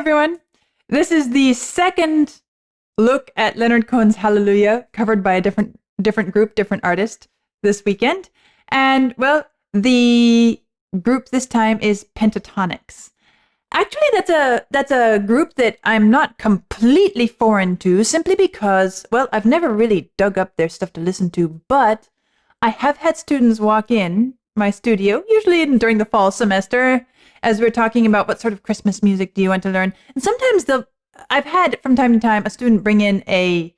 everyone. This is the second look at Leonard Cohen's Hallelujah, covered by a different group, different artist this weekend. And, well, the group this time is Pentatonix. Actually, that's a group that I'm not completely foreign to, simply because, well, I've never really dug up their stuff to listen to, but I have had students walk in my studio, usually during the fall semester, as we're talking about what sort of Christmas music do you want to learn. And sometimes I've had from time to time a student bring in a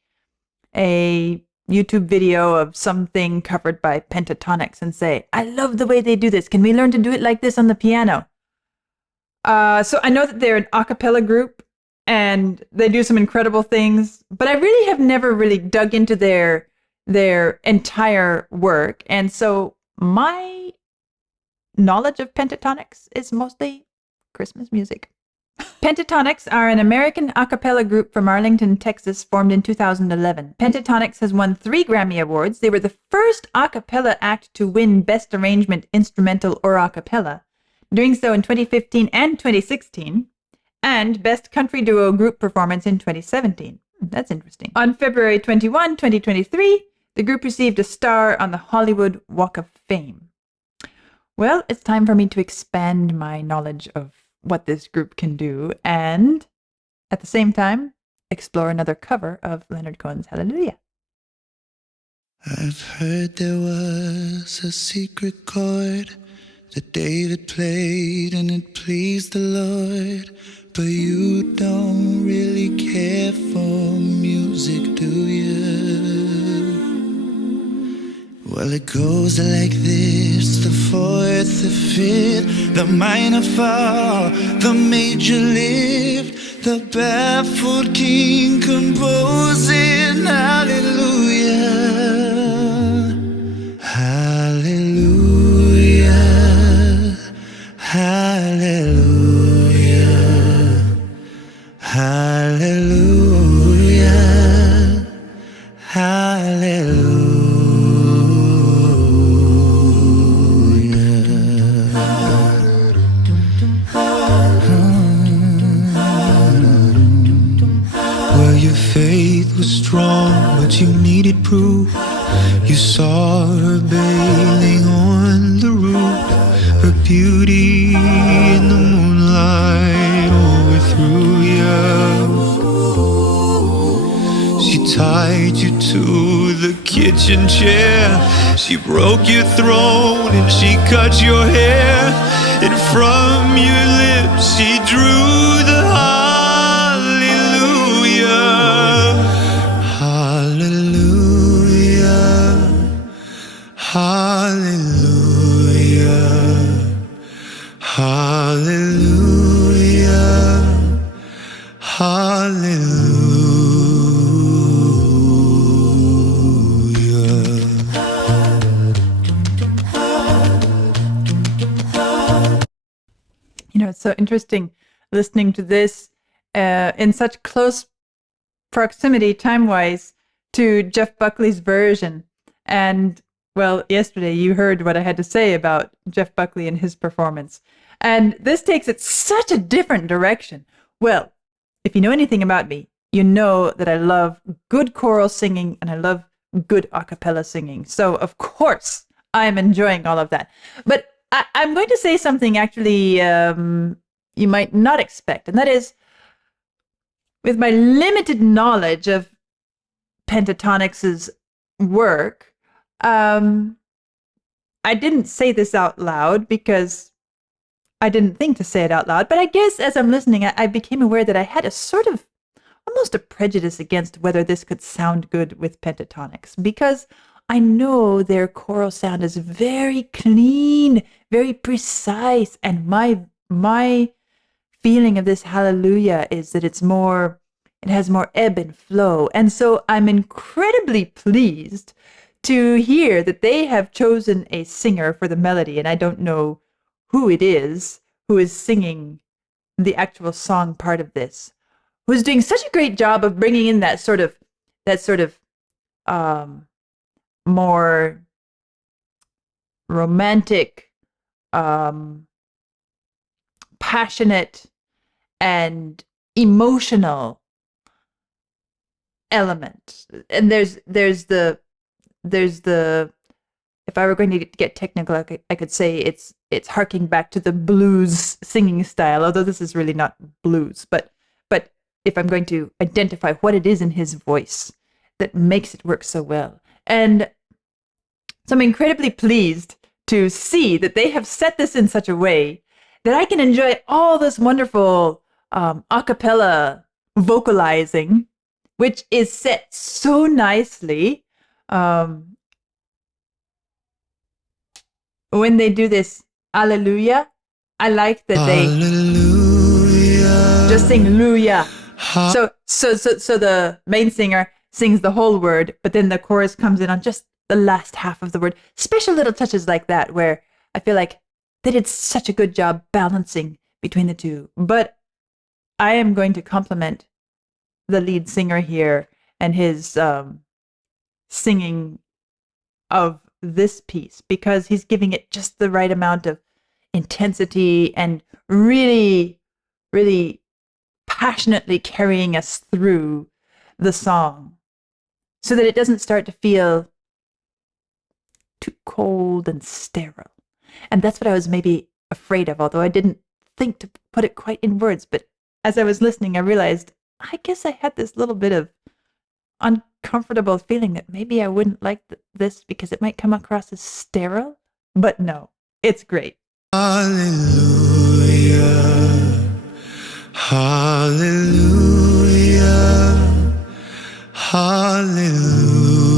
YouTube video of something covered by Pentatonix and say, I love the way they do this. Can we learn to do it like this on the piano? So I know that they're an a cappella group and they do some incredible things, but I really have never really dug into their entire work. And so my knowledge of Pentatonix is mostly Christmas music. Pentatonix are an American a cappella group from Arlington, Texas, formed in 2011. Pentatonix has won 3 Grammy Awards. They were the first a cappella act to win Best Arrangement, Instrumental, or A cappella, doing so in 2015 and 2016, and Best Country Duo Group Performance in 2017. That's interesting. On February 21, 2023, the group received a star on the Hollywood Walk of Fame. Well, it's time for me to expand my knowledge of what this group can do and, at the same time, explore another cover of Leonard Cohen's Hallelujah. I've heard there was a secret chord that David played and it pleased the Lord, but you don't really care for music, do you? Well, it goes like this: the fourth, the fifth, the minor fall, the major lift, the baffled king composing hallelujah, hallelujah, hallelujah, hallelujah, hallelujah. Well, your faith was strong, but you needed proof. You saw her bathing on the roof, her beauty in the moonlight overthrew you. She tied you to the kitchen chair, she broke your throne and she cut your hair, and from your lips she drew the hallelujah, hallelujah, hallelujah. You know, it's so interesting listening to this in such close proximity, time-wise, to Jeff Buckley's version. And, well, yesterday you heard what I had to say about Jeff Buckley and his performance. And this takes it such a different direction. Well, if you know anything about me, you know that I love good choral singing and I love good a cappella singing. So, of course, I'm enjoying all of that. But I'm going to say something actually you might not expect, and that is, with my limited knowledge of Pentatonix's work, I didn't say this out loud because I didn't think to say it out loud, but I guess as I'm listening, I became aware that I had a sort of almost a prejudice against whether this could sound good with Pentatonix, because I know their choral sound is very clean, very precise, and my feeling of this hallelujah is that it has more ebb and flow. And so I'm incredibly pleased to hear that they have chosen a singer for the melody, and I don't know who it is who is singing the actual song part of this, who's doing such a great job of bringing in that sort of more romantic, passionate, and emotional element. And there's the if I were going to get technical, I could say it's harking back to the blues singing style, although this is really not blues. But if I'm going to identify what it is in his voice that makes it work so well. And so I'm incredibly pleased to see that they have set this in such a way that I can enjoy all this wonderful a cappella vocalizing, which is set so nicely. When they do this Alleluia, I like that they just sing Luya. So the main singer sings the whole word, but then the chorus comes in on just the last half of the word. Special little touches like that where I feel like they did such a good job balancing between the two. But I am going to compliment the lead singer here and his singing of this piece, because he's giving it just the right amount of intensity and really, really passionately carrying us through the song so that it doesn't start to feel too cold and sterile. And that's what I was maybe afraid of, although I didn't think to put it quite in words. But as I was listening, I realized I guess I had this little bit of uncomfortable feeling that maybe I wouldn't like this because it might come across as sterile. But no, it's great. Hallelujah, hallelujah, hallelujah.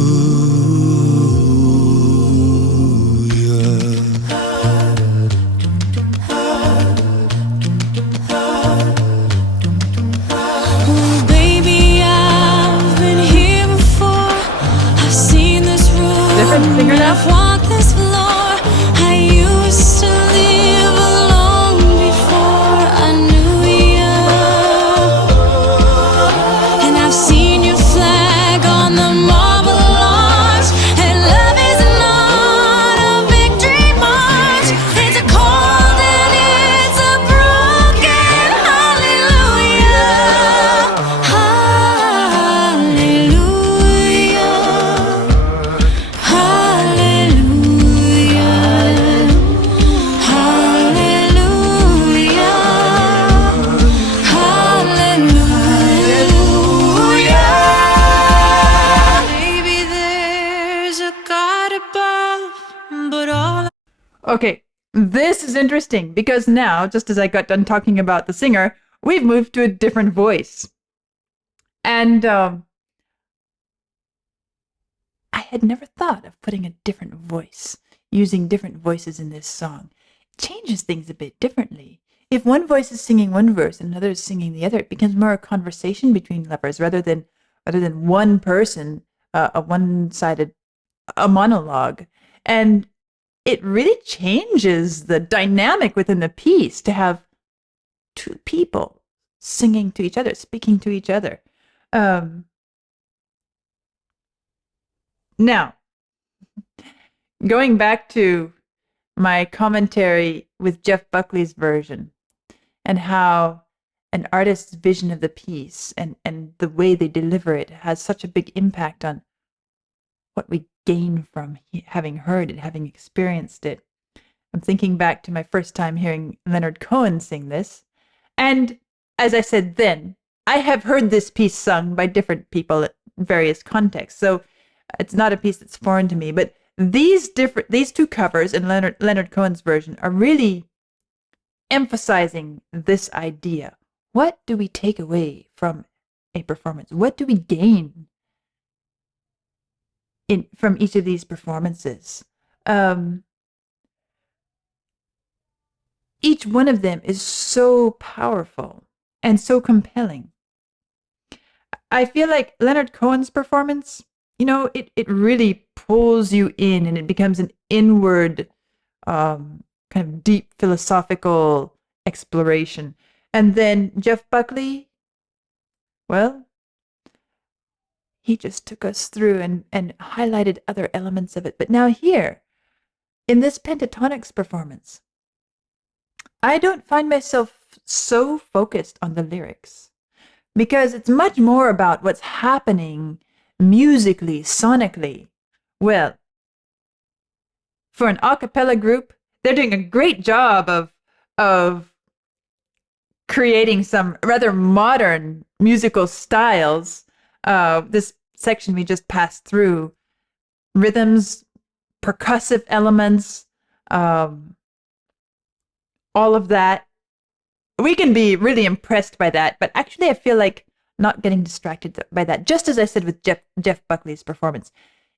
Oh, baby, I've been here before. I've seen this room. Different singer now? I've walked this floor. I used to live alone before I knew you. And I've seen your flag on the marble arch. And love is not a victory march. It's a cold and it's a broken hallelujah. Hallelujah. Hallelujah. Hallelujah. Maybe there's a God above, but all Okay, this is interesting because now, just as I got done talking about the singer, we've moved to a different voice. And I had never thought of putting a different voice, using different voices in this song. It changes things a bit differently. If one voice is singing one verse and another is singing the other, it becomes more a conversation between lovers rather than one person, a one-sided a monologue. And it really changes the dynamic within the piece to have two people singing to each other, speaking to each other. Now, going back to my commentary with Jeff Buckley's version and how an artist's vision of the piece and the way they deliver it has such a big impact on what we gain from having heard it, having experienced it. I'm thinking back to my first time hearing Leonard Cohen sing this. And as I said then, I have heard this piece sung by different people at various contexts. So it's not a piece that's foreign to me. But these two covers and Leonard Cohen's version are really emphasizing this idea. What do we take away from a performance? What do we gain from each of these performances? Each one of them is so powerful and so compelling. I feel like Leonard Cohen's performance, it really pulls you in and it becomes an inward, kind of deep philosophical exploration. And then Jeff Buckley, well, he just took us through and highlighted other elements of it. But now here, in this Pentatonix performance, I don't find myself so focused on the lyrics. because it's much more about what's happening musically, sonically. Well, for an a cappella group, they're doing a great job of creating some rather modern musical styles. This section we just passed through, rhythms, percussive elements, all of that. We can be really impressed by that, but actually I feel like not getting distracted by that. Just as I said with Jeff Buckley's performance,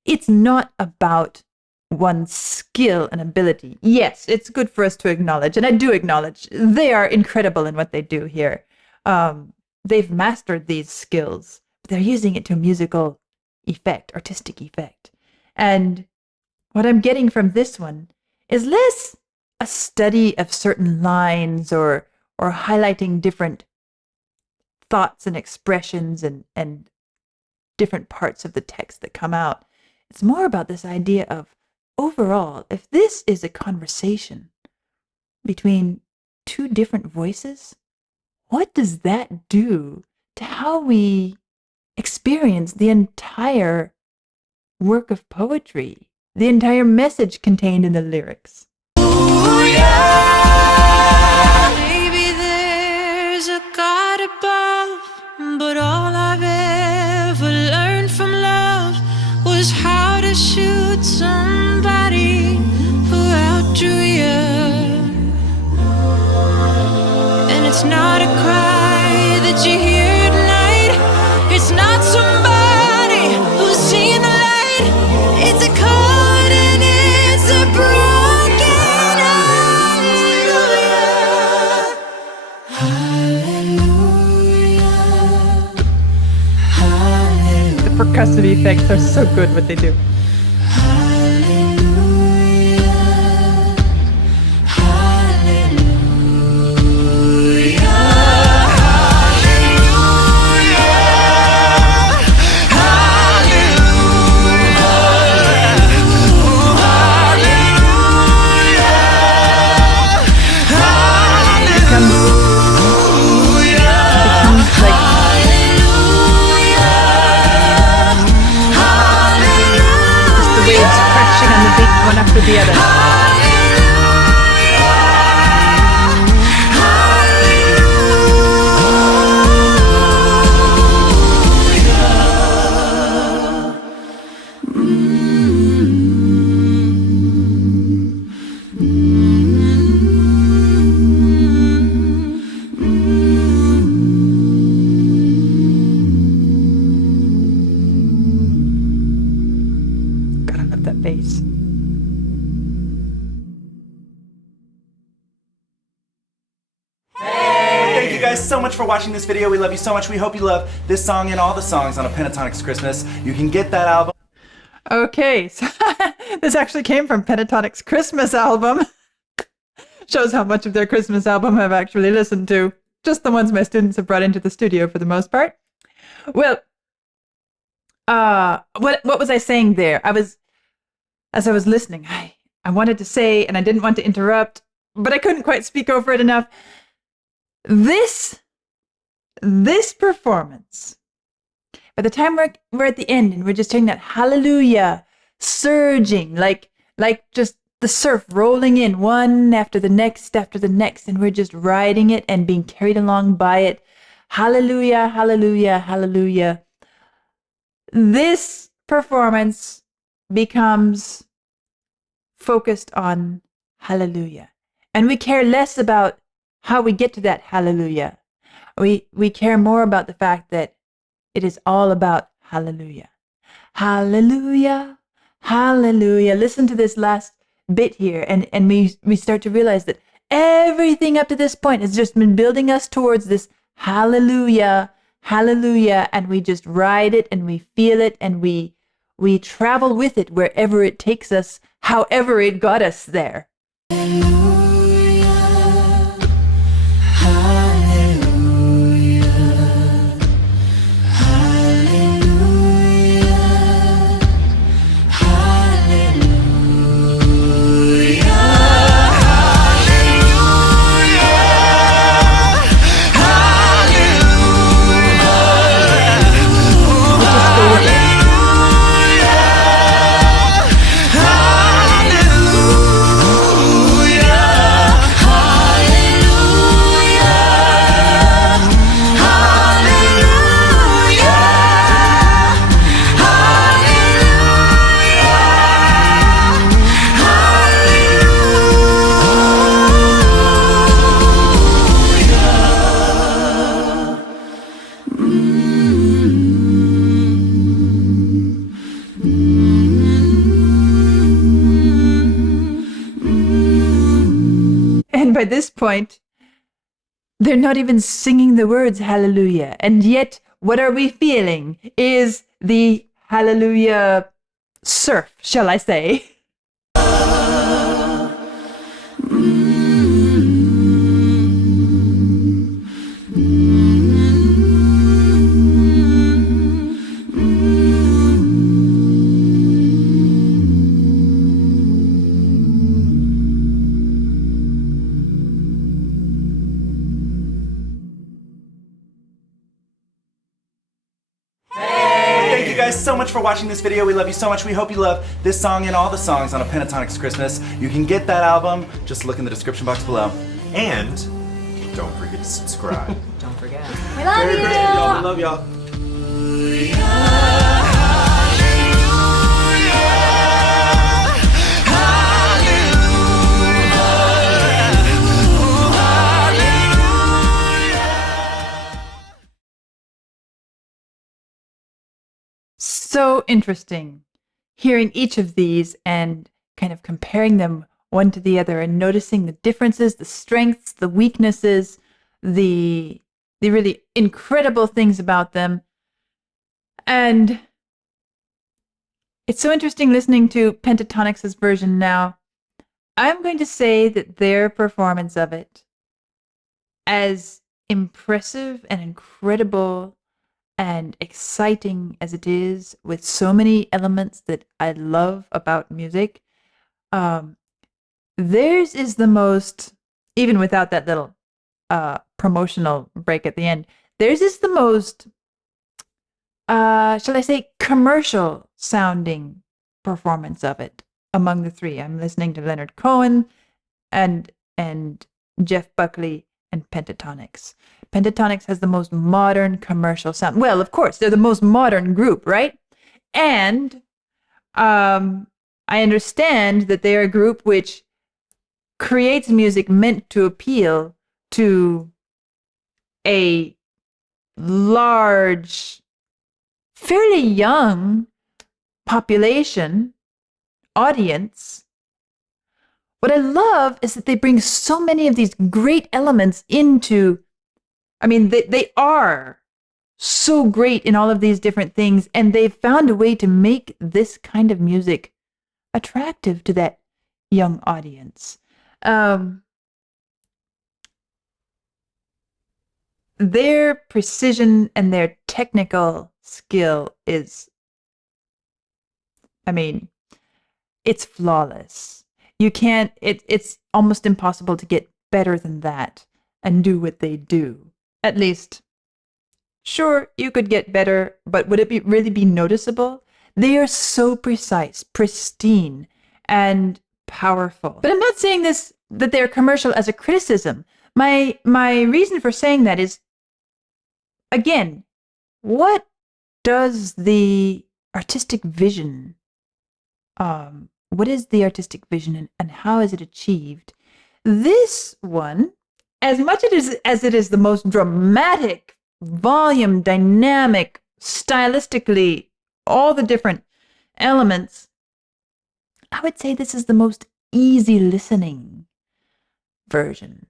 it's not about one's skill and ability. Yes, it's good for us to acknowledge, and I do acknowledge they are incredible in what they do here. They've mastered these skills, but they're using it to musical effect, artistic effect. And what I'm getting from this one is less a study of certain lines or highlighting different thoughts and expressions and different parts of the text that come out. It's more about this idea of, overall, if this is a conversation between two different voices, what does that do to how we experience the entire work of poetry, the entire message contained in the lyrics? Ooh, yeah. Maybe there's a God above, but all I've ever learned from love was how to shoot somebody who outdrew you. And it's not a cry that you hear at night. It's not somebody who's seen the light. It's a chord and it's a broken hallelujah. Hallelujah. The percussive effects are so good what they do. One after the other. Gotta love that bass. Thank you guys so much for watching this video. We love you so much. We hope you love this song and all the songs on A Pentatonix Christmas. You can get that album. Okay, so this actually came from Pentatonix Christmas album. Shows how much of their Christmas album I've actually listened to. Just the ones my students have brought into the studio for the most part. Well, what was I saying there? As I was listening, I wanted to say, and I didn't want to interrupt, but I couldn't quite speak over it enough. This performance, by the time we're at the end and we're just hearing that hallelujah surging, like just the surf rolling in one after the next, and we're just riding it and being carried along by it. Hallelujah, hallelujah, hallelujah. This performance becomes focused on hallelujah. And we care less about how we get to that hallelujah. We care more about the fact that it is all about hallelujah. Hallelujah, hallelujah. Listen to this last bit here, and we start to realize that everything up to this point has just been building us towards this hallelujah, hallelujah, and we just ride it and we feel it and we travel with it wherever it takes us, however it got us there. point, they're not even singing the words hallelujah. And yet, what are we feeling is the hallelujah surf, shall I say. Thank you guys so much for watching this video. We love you so much. We hope you love this song and all the songs on A Pentatonix Christmas. You can get that album. Just look in the description box below. And don't forget to subscribe. Don't forget. We love you. Y'all, we love y'all. So interesting hearing each of these and kind of comparing them one to the other and noticing the differences, the strengths, the weaknesses, the really incredible things about them. And it's so interesting listening to Pentatonix's version now. I'm going to say that their performance of it, as impressive and incredible and exciting as it is, with so many elements that I love about music, theirs is the most, even without that little promotional break at the end, theirs is the most, shall I say, commercial sounding performance of it among the three. I'm listening to Leonard Cohen and Jeff Buckley and Pentatonix. Pentatonix has the most modern commercial sound. Well, of course, they're the most modern group, right? And I understand that they're a group which creates music meant to appeal to a large, fairly young population, audience. What I love is that they bring so many of these great elements into, I mean, they are so great in all of these different things, and they've found a way to make this kind of music attractive to that young audience. Their precision and their technical skill is, I mean, it's flawless. You can't, it's almost impossible to get better than that and do what they do. At least, sure, you could get better, but would it really be noticeable? They are so precise, pristine, and powerful. But I'm not saying this, that they're commercial as a criticism. My reason for saying that is, again, what does the artistic vision, what is the artistic vision and how is it achieved? This one, as much as it is the most dramatic, volume, dynamic, stylistically, all the different elements, I would say this is the most easy listening version.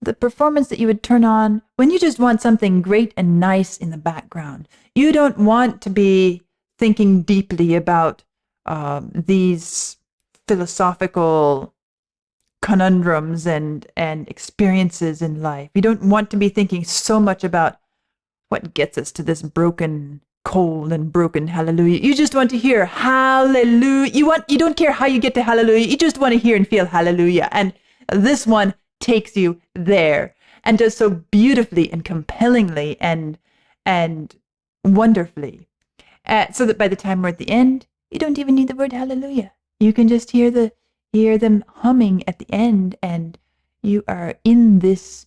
The performance that you would turn on when you just want something great and nice in the background. You don't want to be thinking deeply about these philosophical conundrums and experiences in life. You don't want to be thinking so much about what gets us to this broken, cold and broken hallelujah. You just want to hear hallelujah. You don't care how you get to hallelujah. You just want to hear and feel hallelujah. And this one takes you there and does so beautifully and compellingly and wonderfully, so that by the time we're at the end, you don't even need the word hallelujah. You can just hear them humming at the end, and you are in this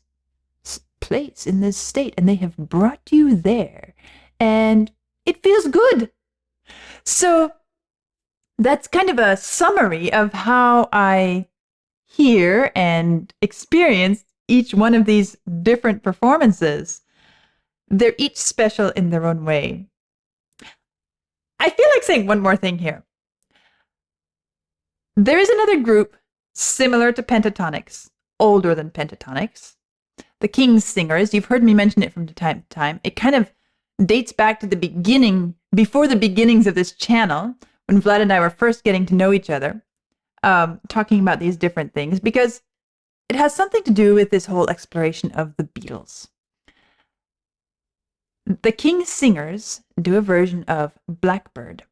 place, in this state, and they have brought you there, and it feels good. So that's kind of a summary of how I hear and experience each one of these different performances. They're each special in their own way. I feel like saying one more thing here. There is another group similar to Pentatonix, older than Pentatonix. The King's Singers, you've heard me mention it from time to time. It kind of dates back to the beginning, before the beginnings of this channel, when Vlad and I were first getting to know each other, talking about these different things, because it has something to do with this whole exploration of the Beatles. The King's Singers do a version of Blackbird,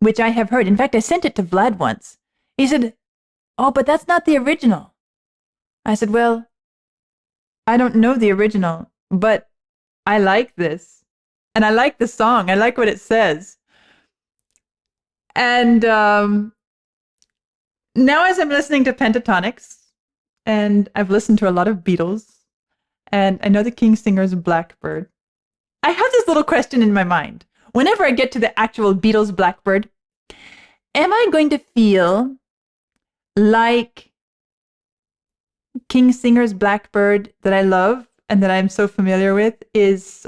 which I have heard. In fact, I sent it to Vlad once. He said, "Oh, but that's not the original." I said, "Well, I don't know the original, but I like this. And I like the song. I like what it says." And now as I'm listening to Pentatonix, and I've listened to a lot of Beatles, and I know the King's Singers Blackbird, I have this little question in my mind. Whenever I get to the actual Beatles Blackbird, am I going to feel like King's Singers Blackbird that I love and that I'm so familiar with is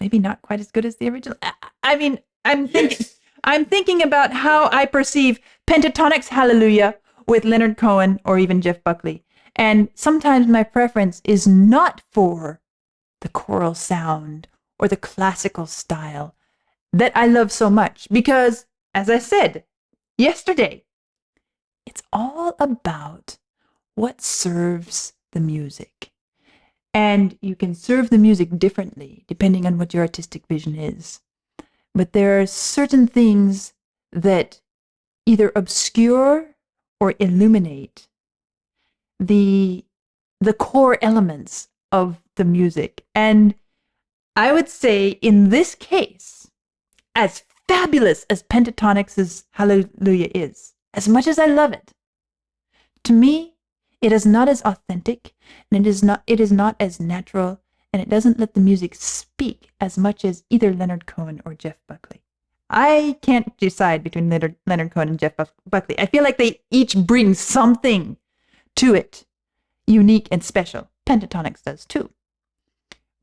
maybe not quite as good as the original? I mean, I'm thinking about how I perceive Pentatonix Hallelujah with Leonard Cohen or even Jeff Buckley. And sometimes my preference is not for the choral sound or the classical style that I love so much. Because, as I said yesterday, it's all about what serves the music. And you can serve the music differently depending on what your artistic vision is. But there are certain things that either obscure or illuminate the core elements of the music. And I would say in this case, as fabulous as Pentatonix's Hallelujah is, as much as I love it, to me, it is not as authentic, and it is not as natural, and it doesn't let the music speak as much as either Leonard Cohen or Jeff Buckley. I can't decide between Leonard Cohen and Jeff Buckley. I feel like they each bring something to it, unique and special. Pentatonix does too.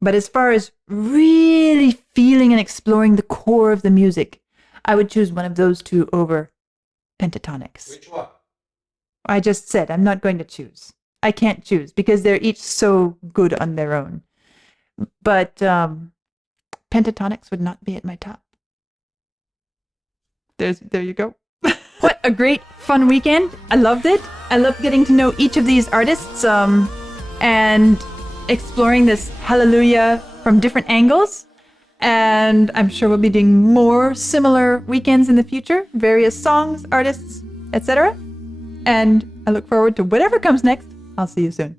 But as far as really feeling and exploring the core of the music, I would choose one of those two over Pentatonix. Which one? I just said I'm not going to choose. I can't choose because they're each so good on their own. But Pentatonix would not be at my top. There you go. What a great fun weekend. I loved it. I loved getting to know each of these artists and exploring this Hallelujah from different angles. And I'm sure we'll be doing more similar weekends in the future, various songs, artists, etc. And I look forward to whatever comes next. I'll see you soon.